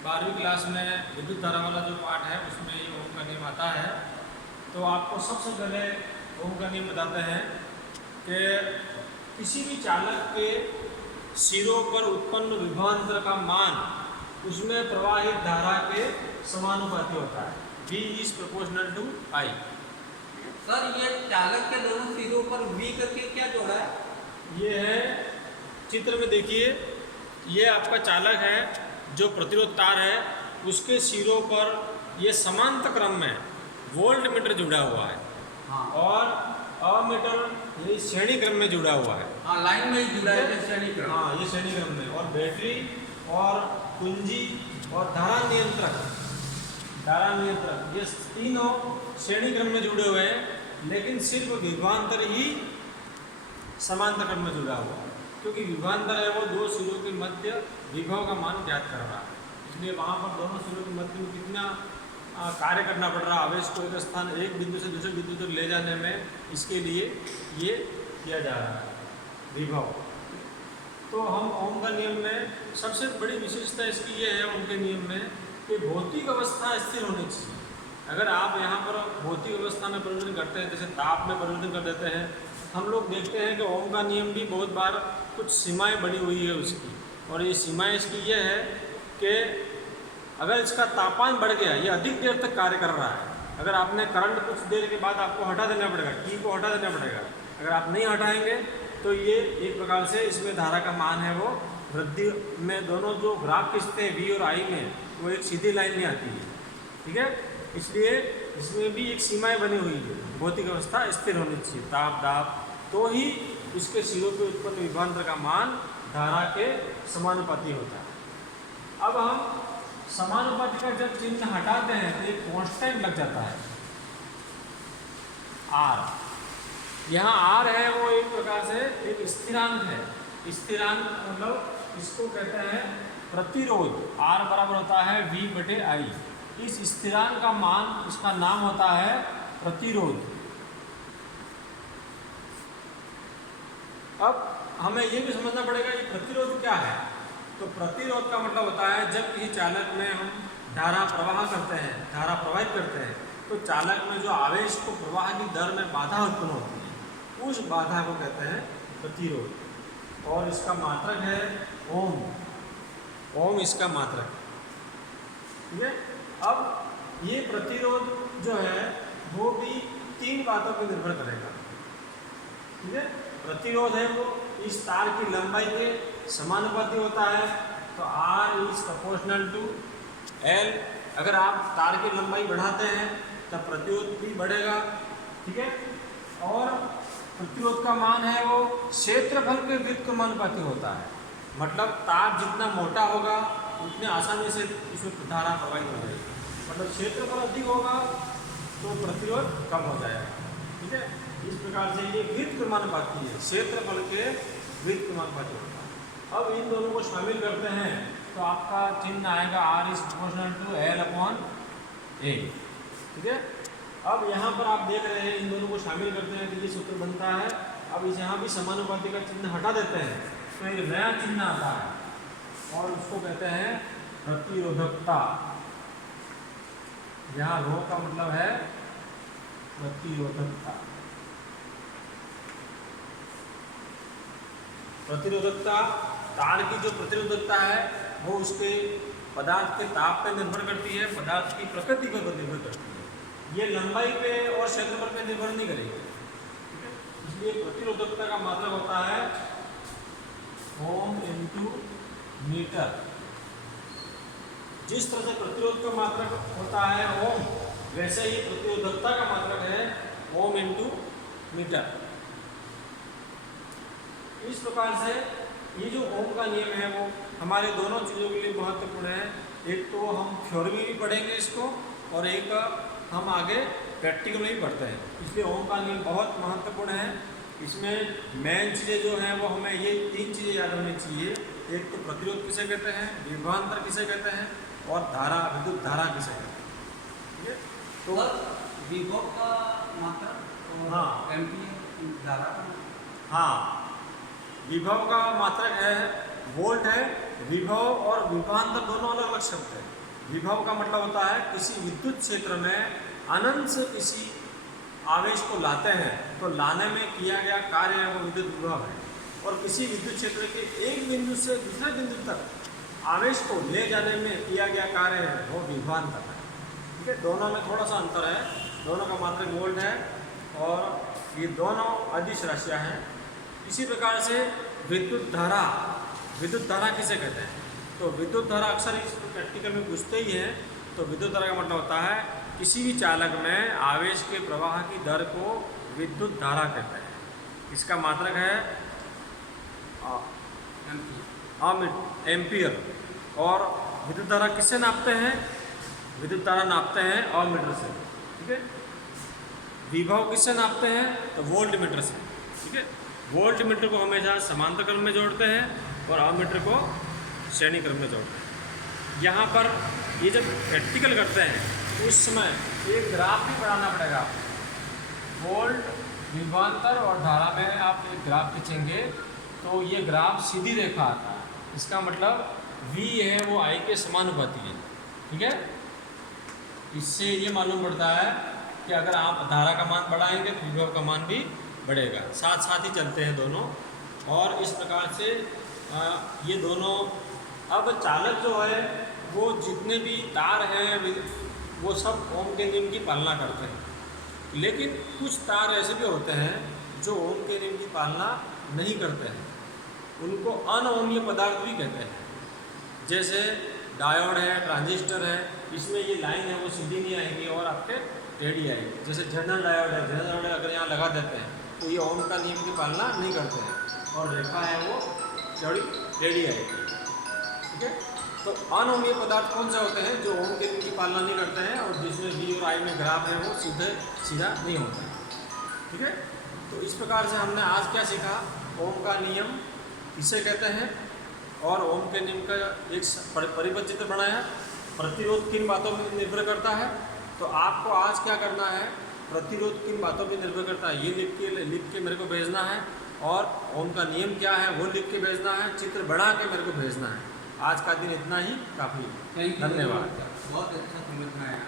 12वीं क्लास में विद्युत धारा वाला जो पाठ है उसमें ये ओम का नियम आता है। तो आपको सबसे पहले ओम का नियम बताते हैं कि किसी भी चालक के सिरों पर उत्पन्न विभवांतर का मान उसमें प्रवाहित धारा के समानुपाती होता है। V is proportional to I। Sir ये चालक के दोनों सिरों पर V करके क्या जोड़ा है? ये है चित्र में देखिए, ये आपका चालक है, जो प्रतिरोध तार है उसके सिरों पर ये समांतर क्रम में वोल्ट मीटर जुड़ा हुआ है। हाँ। और अमीटर ये श्रेणी क्रम में जुड़ा हुआ है। हाँ, लाइन में ही जुड़ा है श्रेणी क्रम। हाँ, ये श्रेणी क्रम में। और बैटरी और कुंजी और धारा नियंत्रक ये तीनों श्रेणी क्रम में जुड़े हुए हैं, लेकिन सिर्फ विभवांतर ही समांतर क्रम में जुड़ा हुआ है। क्योंकि विभवांतर है वो दो सिरों के मध्य विभव का मान ज्ञात कर रहा है, इसलिए वहाँ पर दोनों सिरों के मध्य में कितना कार्य करना पड़ रहा है, आवेश को एक स्थान एक बिंदु से दूसरे बिंदु तक ले जाने में, इसके लिए ये किया जा रहा है विभव। तो हम ओम का नियम में सबसे बड़ी विशेषता इसकी ये है ओम के नियम में कि भौतिक अवस्था स्थिर होनी चाहिए। अगर आप यहाँ पर भौतिक अवस्था में परिवर्तन करते हैं, जैसे ताप में परिवर्तन कर देते हैं, हम लोग देखते हैं कि ओम का नियम भी बहुत बार कुछ सीमाएं बनी हुई है उसकी। और ये सीमाएं इसकी ये है कि अगर इसका तापमान बढ़ गया, ये अधिक देर तक कार्य कर रहा है, अगर आपने करंट कुछ देर के बाद आपको हटा देना पड़ेगा, की को हटा देना पड़ेगा। अगर आप नहीं हटाएंगे तो ये एक प्रकार से इसमें धारा का मान है वो वृद्धि में, दोनों जो ग्राफ खींचते हैं V और I में, वो एक सीधी लाइन में आती है। ठीक है, इसलिए इसमें भी एक सीमाएं बनी हुई है। भौतिक अवस्था स्थिर होनी चाहिए, ताप दाब, तो ही इसके सिरों पे उत्पन्न विभवांतर का मान धारा के समानुपाती होता है। अब हम समानुपाती का जब चिन्ह हटाते हैं तो एक कांस्टेंट लग जाता है R। यहाँ R है वो एक प्रकार से एक स्थिरांक है। स्थिरांक मतलब इसको कहते हैं प्रतिरोध। R बराबर होता है V/I। इस स्थिरांक का मान, इसका नाम होता है प्रतिरोध। अब हमें ये भी समझना पड़ेगा कि प्रतिरोध क्या है। तो प्रतिरोध का मतलब होता है जब किसी चालक में हम धारा प्रवाह करते हैं, धारा प्रवाहित करते हैं, तो चालक में जो आवेश को प्रवाह की दर में बाधा उत्पन्न होती है, उस बाधा को कहते हैं प्रतिरोध। और इसका मात्रक है ओम। ओम इसका मात्रक। ठीक है, अब ये प्रतिरोध जो है वो भी तीन बातों पर निर्भर करेगा। ठीक है, प्रतिरोध है वो इस तार की लंबाई के समानुपाती होता है। तो R is proportional to L। अगर आप तार की लंबाई बढ़ाते हैं तब प्रतिरोध भी बढ़ेगा। ठीक है, और प्रतिरोध का मान है वो क्षेत्रफल के व्युत्क्रमानुपाती होता है। मतलब तार जितना मोटा होगा उतने आसानी से इसमें धारा प्रवाहित हो जाएगी। मतलब क्षेत्रफल अधिक होगा तो प्रतिरोध कम हो जाएगा। ठीक है, इस प्रकार से ये व्युत्क्रमानुपाती है, क्षेत्रफल के व्युत्क्रमानुपाती होता है। अब इन दोनों को शामिल करते हैं तो आपका चिन्ह आएगा R is proportional to L/A। ठीक है, अब यहाँ पर आप देख रहे हैं इन दोनों को शामिल करते हैं तो ये सूत्र बनता है। अब इस यहाँ भी समानुपाती का चिन्ह हटा देते हैं तो एक नया चिन्ह आता है और उसको कहते हैं प्रतिरोधकता। यहाँ रो का मतलब है प्रतिरोधकता। प्रतिरोधकता, तार की जो प्रतिरोधकता है वो उसके पदार्थ के ताप पर निर्भर करती है, पदार्थ की प्रकृति पर निर्भर करती है। ये लंबाई पे और क्षेत्रफल पे निर्भर नहीं करेगी। ठीक है, इसलिए प्रतिरोधकता का मात्रक होता है ओम इंटू मीटर। जिस तरह से प्रतिरोध का मात्रक होता है ओम, वैसे ही प्रतिरोधकता का मात्रक है ओम इंटू मीटर। इस प्रकार से ये जो ओम का नियम है वो हमारे दोनों चीज़ों के लिए महत्वपूर्ण है। एक तो हम थ्योरी में भी पढ़ेंगे इसको और एक हम आगे प्रैक्टिकल में भी पढ़ते हैं। इसलिए ओम का नियम बहुत महत्वपूर्ण है। इसमें मेन चीज़ें जो हैं वो हमें ये तीन चीज़ें याद होनी चाहिए। एक तो प्रतिरोध किसे कहते हैं, विभवांतर किसे कहते हैं, और धारा, विद्युत धारा किसे कहते हैं। ठीक है, तो विभव का मात्रक, हाँ, एम्पीयर धारा, हाँ, विभव का मात्रक है वोल्ट है विभव और विभवांतर दोनों अलग अलग शब्द है। विभव का मतलब होता है किसी विद्युत क्षेत्र में अनंत से किसी आवेश को लाते हैं तो लाने में किया गया कार्य है वो विद्युत विभव है। और किसी विद्युत क्षेत्र के एक बिंदु से दूसरे बिंदु तक आवेश को ले जाने में किया गया कार्य है वो विभवांतर है। ठीक है, दोनों में थोड़ा सा अंतर है, दोनों का मात्रक वोल्ट है और ये दोनों अदिश राशियाँ हैं। इसी प्रकार से विद्युत धारा किसे कहते हैं? तो विद्युत धारा अक्सर इस प्रैक्टिकल में पूछते ही हैं। तो विद्युत धारा का मतलब होता है किसी भी चालक में आवेश के प्रवाह की दर को विद्युत धारा कहते हैं। इसका मात्रक है एम्पियर। और विद्युत धारा किससे नापते हैं? विद्युत धारा नापते हैं अमीटर से। ठीक है, विभव किससे नापते हैं? तो वोल्ट मीटर से। ठीक है, वोल्ट मीटर को हमेशा समांतर क्रम में जोड़ते हैं और अमीटर को श्रेणी क्रम में जोड़ते हैं। यहाँ पर ये जब प्रैक्टिकल करते हैं उस समय एक ग्राफ भी बनाना पड़ेगा। वोल्ट, विभवांतर और धारा में आप एक ग्राफ खींचेंगे तो ये ग्राफ सीधी रेखा आता है। इसका मतलब V है वो I के समानुपाती है। ठीक है, इससे ये मालूम पड़ता है कि अगर आप धारा का मान बढ़ाएंगे तो विभव का मान भी बढ़ेगा, साथ साथ ही चलते हैं दोनों। और इस प्रकार से ये दोनों, अब चालक जो है वो जितने भी तार हैं वो सब ओम के नियम की पालना करते हैं। लेकिन कुछ तार ऐसे भी होते हैं जो ओम के नियम की पालना नहीं करते हैं, उनको अनओमीय पदार्थ भी कहते हैं। जैसे डायोड है, ट्रांजिस्टर है, इसमें ये लाइन है वो सीधी नहीं आएगी और आपके टेढ़ी आएगी। जैसे जनरल डायोड है, जनरल डायोड अगर यहाँ लगा देते हैं तो ये ओम का नियम की पालना नहीं करते हैं और रेखा है वो चौड़ी टेढ़ी आएगी। ठीक है, तो अनओमीय पदार्थ कौन से होते हैं? जो ओम के नियम की पालना नहीं करते हैं और जिसमें V और I में ग्राफ है वो सीधा नहीं होता है। ठीक है, तो इस प्रकार से हमने आज क्या सीखा? ओम का नियम किसे कहते हैं और ओम के नियम का एक परिपथ चित्र बनाया। प्रतिरोध किन बातों में निर्भर करता है? तो आपको आज क्या करना है, प्रतिरोध किन बातों पर निर्भर करता है ये लिख के मेरे को भेजना है और ओम का नियम क्या है वो लिख के भेजना है, चित्र बना के मेरे को भेजना है। आज का दिन इतना ही काफ़ी है। थैंक यू, धन्यवाद। बहुत अच्छा समझ में आया।